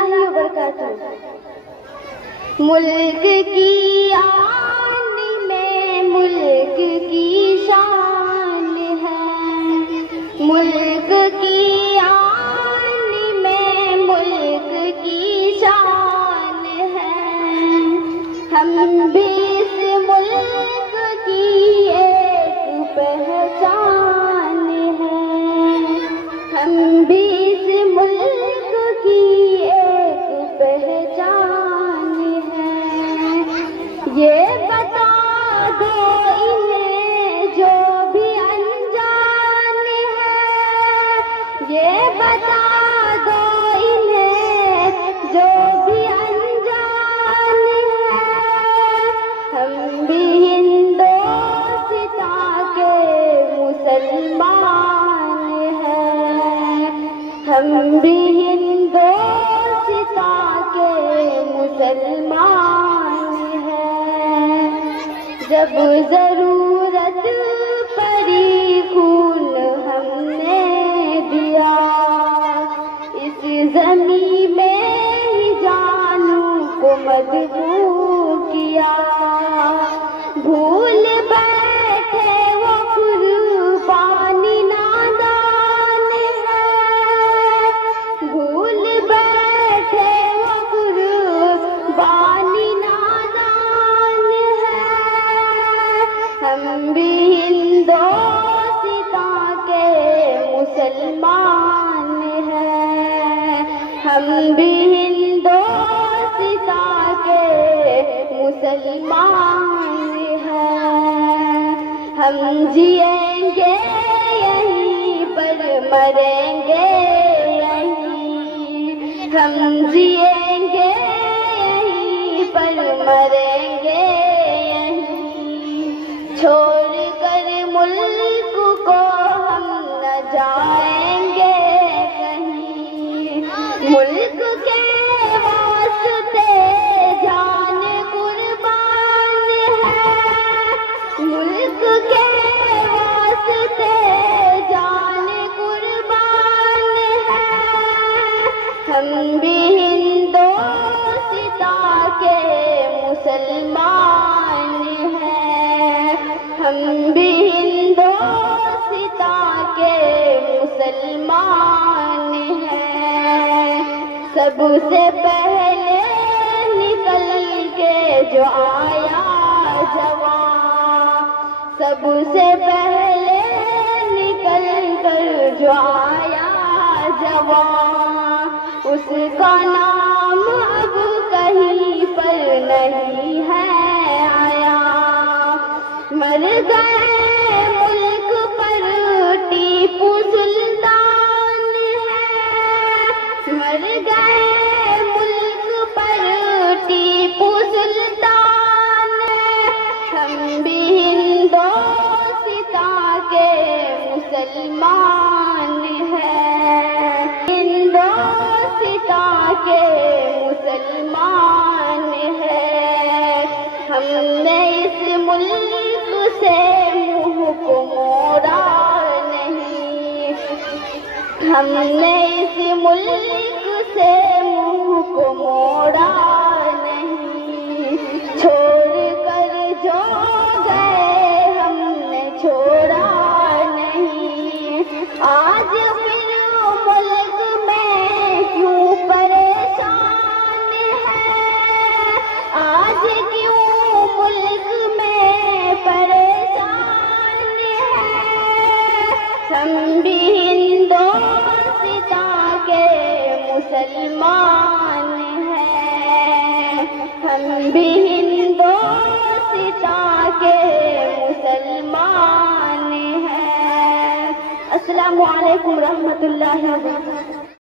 اللہ وبرکاتہ۔ ملک کی آن میں ملک کی شان ہے، ملک کی آن میں ملک کی شان ہے، ہم بھی اس ملک کی ایک پہچان ہے، ہم بھی اس ملک کی ایک پہچان ہے۔ یہ بتا دو انہیں جو بھی انجان ہے، یہ بتا دو انہیں جو بھی انجان ہے، ہم بھی ہندوستان کے مسلمان ہیں، ہم بھی ہندوستان کے مسلمان ہیں۔ جب ضرورت پڑی خون ہم نے دیا، اس زمین میں ہی جانوں کو مدعو کیا، بھول بیٹھے وہ قربانی نادان ہے، بھول بیٹھے وہ قربانی نادان ہے، ہم بھی ہندوستان کے مسلمان ہیں، ہم بھی ہندوستان کے مسلمان ہیں۔ ہم جئیں گے یہیں پر مریں گے یہیں، ہم جئیں گے یہیں پر مریں گے یہیں، چھوڑ کر ملک کو ہم نہ جائیں گے کہیں، ملک کے واسطے جان قربان ہے، ملک کے واسطے جان قربان ہے، ہم بھی ہندوستان کے مسلمان ہیں، ہم بھی ہندوستان کے مسلمان ہیں۔ سب سے پہلے نکل کے جو آیا جوان، سب سے پہلے نکل کر جو آیا جوان، اس کا نام اب کہیں پر نہیں ہے آیا، مر گئے ملک پر ٹیپو سلطان ہے، مر گئے ملک پر ٹیپو سلطان ہے، ہم بھی ہندوستان کے مسلمان ہیں، ہندوستان کے مسلمان ہیں۔ ہم نے اس ملک سے منہ کو موڑا نہیں، ہم نے اس ملک سے منہ کو موڑا نہیں، چھوڑ کر جو گئے ہم نے چھوڑا نہیں، آج پھر ملک میں کیوں پریشان ہے، آج کیوں ملک میں پریشان ہے، ہم بھی ہندوستان کے مسلمان ہیں، ہم بھی ہندوستان کے مسلمان ہیں۔ السلام علیکم ورحمۃ اللہ وبرکاتہ۔